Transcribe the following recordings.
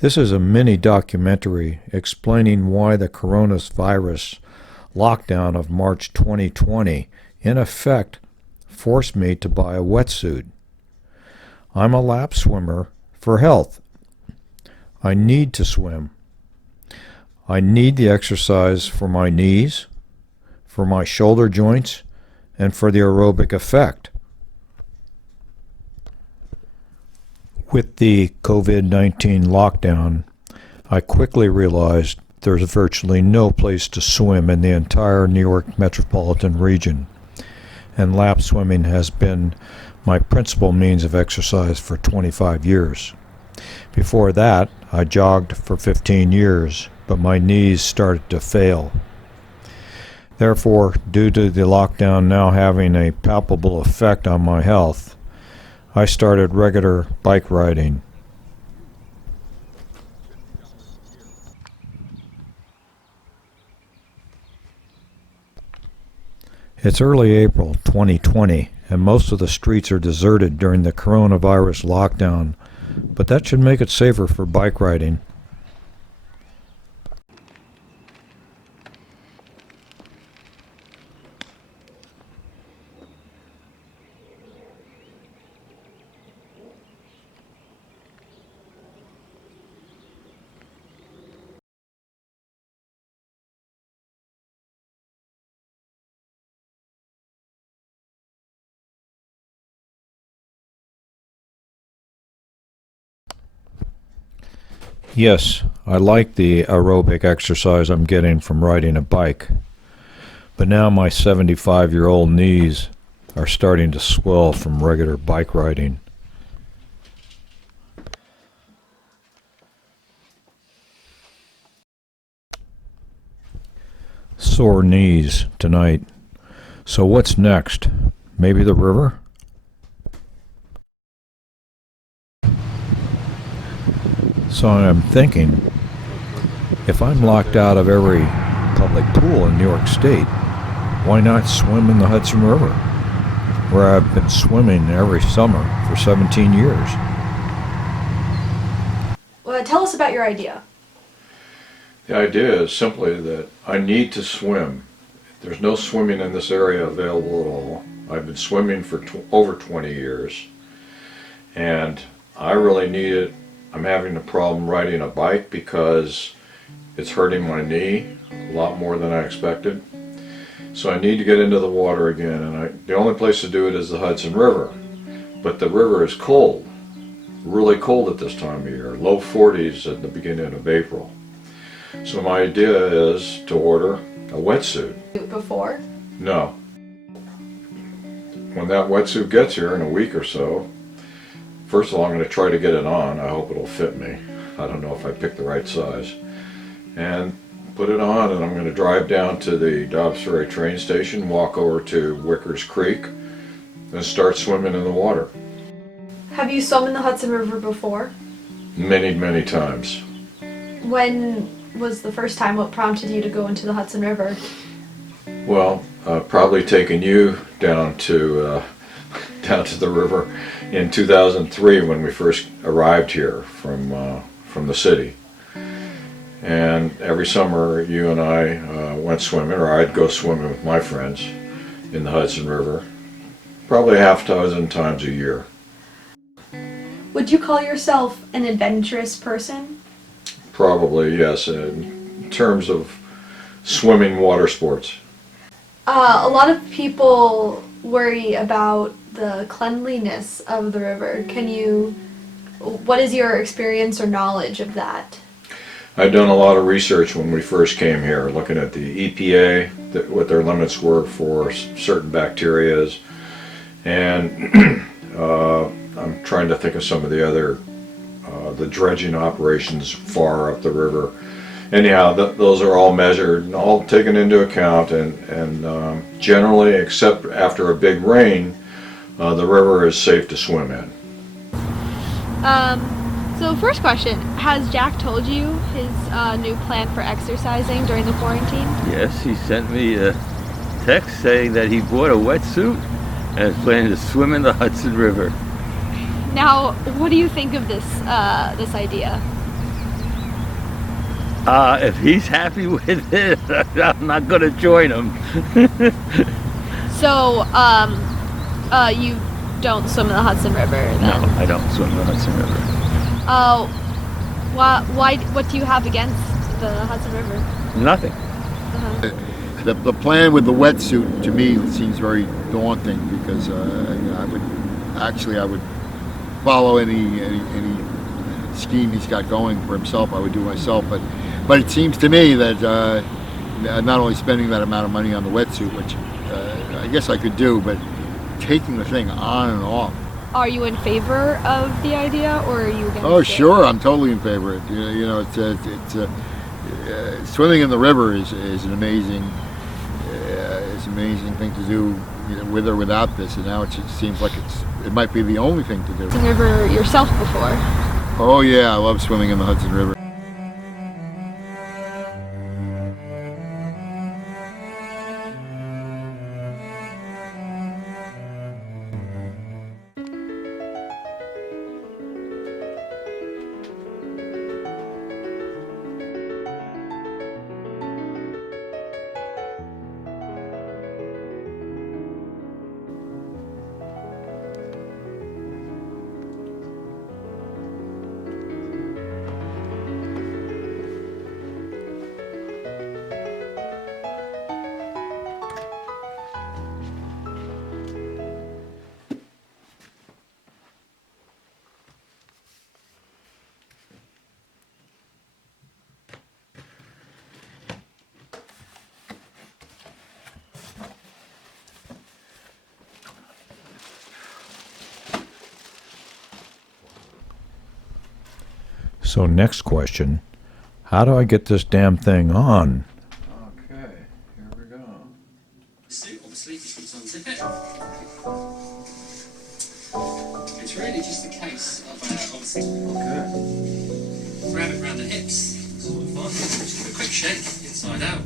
This is a mini documentary explaining why the coronavirus lockdown of March 2020 in effect forced me to buy a wetsuit. I'm a lap swimmer for health. I need to swim. I need the exercise for my knees, for my shoulder joints, and for the aerobic effect. With the COVID-19 lockdown, I quickly realized there's virtually no place to swim in the entire New York metropolitan region, and lap swimming has been my principal means of exercise for 25 years. Before that, I jogged for 15 years, but my knees started to fail. Therefore, due to the lockdown now having a palpable effect on my health, I started regular bike riding. It's early April 2020, and most of the streets are deserted during the coronavirus lockdown, but that should make it safer for bike riding. Yes, I like the aerobic exercise I'm getting from riding a bike, but now my 75-year-old knees are starting to swell from regular bike riding. Sore knees tonight. So what's next? Maybe the river? So I'm thinking, if I'm locked out of every public pool in New York State, why not swim in the Hudson River, where I've been swimming every summer for 17 years? Well, tell us about your idea. The idea is simply that I need to swim. There's no swimming in this area available at all. I've been swimming for over 20 years, and I really need it. I'm having a problem riding a bike because it's hurting my knee a lot more than I expected. So I need to get into the water again, and the only place to do it is the Hudson River. But the river is cold, really cold at this time of year, low 40s at the beginning of April. So my idea is to order a wetsuit. Before? No. When that wetsuit gets here in a week or so, first of all, I'm going to try to get it on. I hope it'll fit me. I don't know if I picked the right size. And put it on, and I'm going to drive down to the Dobbs Ferry train station, walk over to Wickers Creek, and start swimming in the water. Have you swum in the Hudson River before? Many, many times. When was the first time? What prompted you to go into the Hudson River? Well, probably taking you down to the river in 2003 when we first arrived here from the city. And every summer you and I went swimming, or I'd go swimming with my friends in the Hudson River, probably half a dozen times a year. Would you call yourself an adventurous person? Probably, yes, in terms of swimming water sports. A lot of people worry about the cleanliness of the river. What is your experience or knowledge of that? I'd done a lot of research when we first came here, looking at the EPA, what their limits were for certain bacterias, and I'm trying to think of some of the other, the dredging operations far up the river. Anyhow, those are all measured and all taken into account, and generally, except after a big rain, the river is safe to swim in. So first question, has Jack told you his new plan for exercising during the quarantine? Yes, he sent me a text saying that he bought a wetsuit and is planning to swim in the Hudson River. Now, what do you think of this idea? If he's happy with it, I'm not going to join him. So, you don't swim in the Hudson River then? No, I don't swim in the Hudson River. Why? What do you have against the Hudson River? Nothing. Uh-huh. The plan with the wetsuit to me seems very daunting because I would follow any scheme he's got going for himself. I would do myself, but it seems to me that not only spending that amount of money on the wetsuit, which I guess I could do, but taking the thing on and off. Are you in favor of the idea, or are you against Oh, it? sure, I'm totally in favor of it. You know, swimming in the river is an amazing thing to do, you know, with or without this. And now it just seems like it might be the only thing to do. Hudson River yourself before? Oh yeah, I love swimming in the Hudson River. So next question, how do I get this damn thing on? Okay, here we go. Suit, obviously, just need to unzip it. It's really just a case of obviously Okay. grab it around the hips, sort of fine. Just give it a quick shake inside out.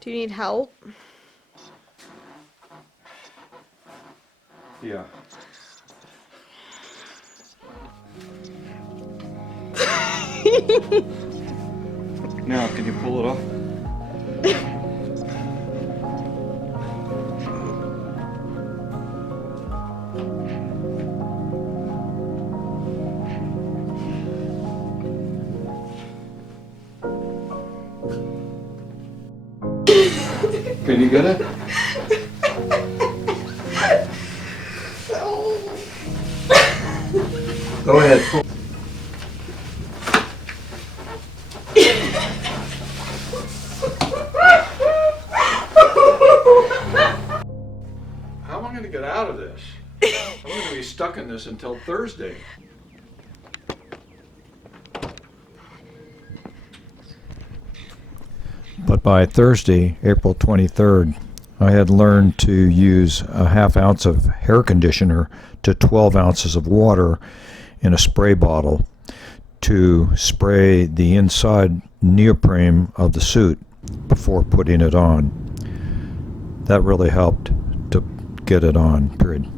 Do you need help? Yeah. Now, can you pull it off? Can you get it? Go ahead. Pull. How am I going to get out of this? I'm going to be stuck in this until Thursday. But by Thursday, April 23rd, I had learned to use a half ounce of hair conditioner to 12 ounces of water in a spray bottle to spray the inside neoprene of the suit before putting it on. That really helped to get it on, period.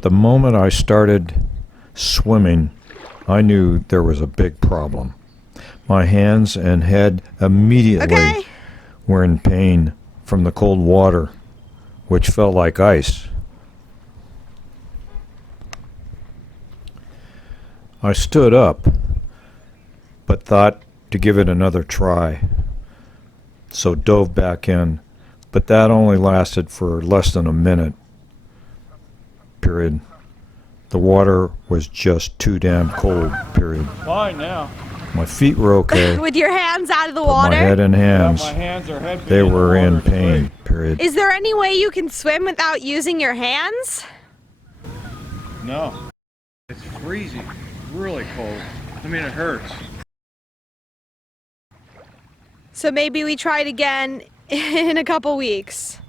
But the moment I started swimming, I knew there was a big problem. My hands and head immediately were in pain from the cold water, which felt like ice. I stood up, but thought to give it another try, so dove back in, but that only lasted for less than a minute. Period. The water was just too damn cold. Period. Fine now. My feet were okay. With your hands out of the but my water? head and hands, My hands are heavy. they were in the water's pain. great. Period. Is there any way you can swim without using your hands? No. It's freezing. Really cold. I mean, it hurts. So maybe we try it again in a couple weeks.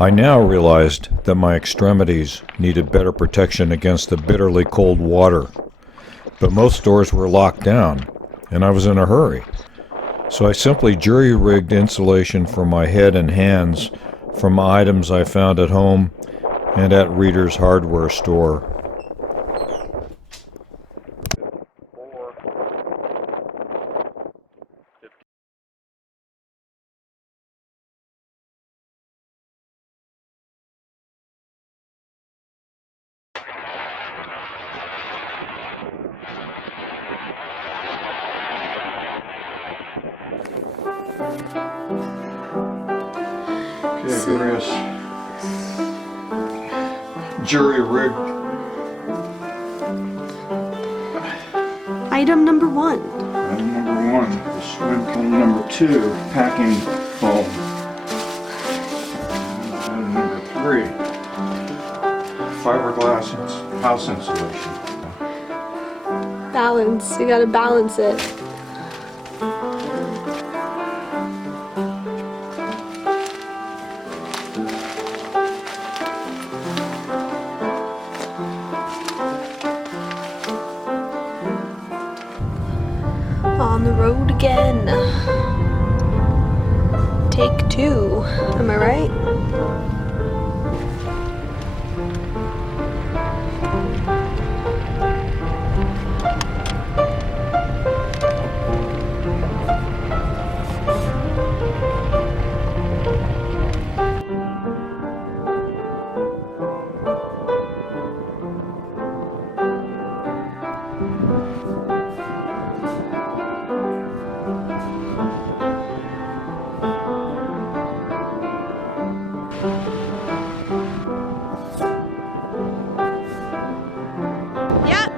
I now realized that my extremities needed better protection against the bitterly cold water. But most doors were locked down, and I was in a hurry. So I simply jury-rigged insulation for my head and hands from items I found at home and at Reader's hardware store. Okay, various jury-rigged. Item number 1. Item number 1, the swim foam. Number 2, packing foam. Item number 3, fiberglass house insulation. Balance. You gotta balance it. On the road again. Take 2. Am I right? Yep.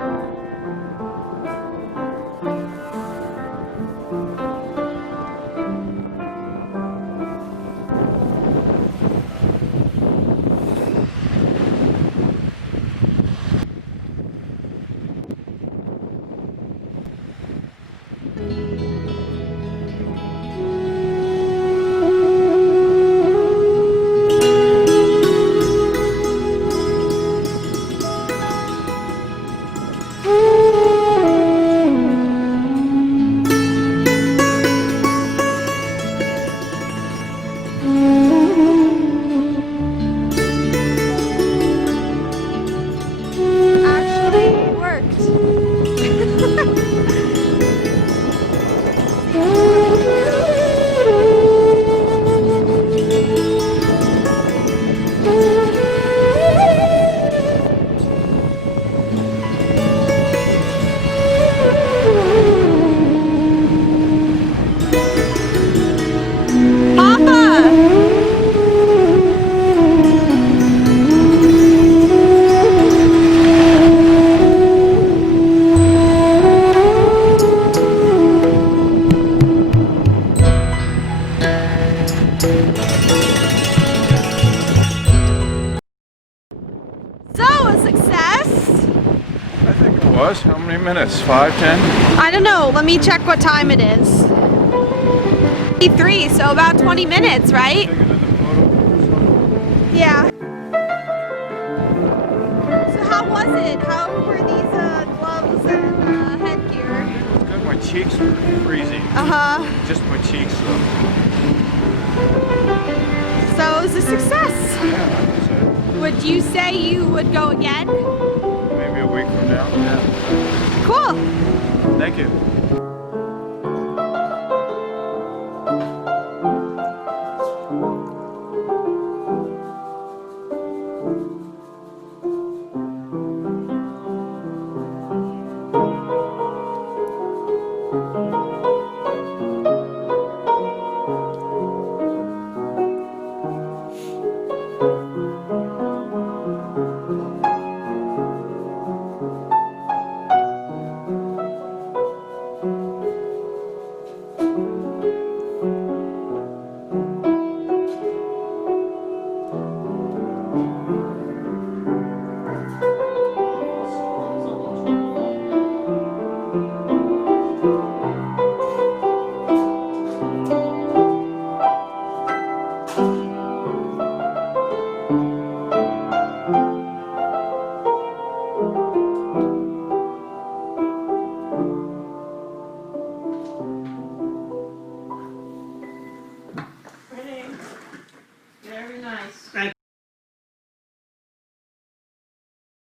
Actually worked. Papa! So, a success? I think it was. How many minutes? 5, 10? I don't know. Let me check what time it is. 3, so about 20 minutes, right? Take another photo. Yeah. So how was it? How were these gloves and headgear? It was good. My cheeks were freezing. Uh-huh. Just my cheeks though. So it was a success. Yeah, so Would you say you would go again? maybe a week from now. Yeah. Cool. Thank you.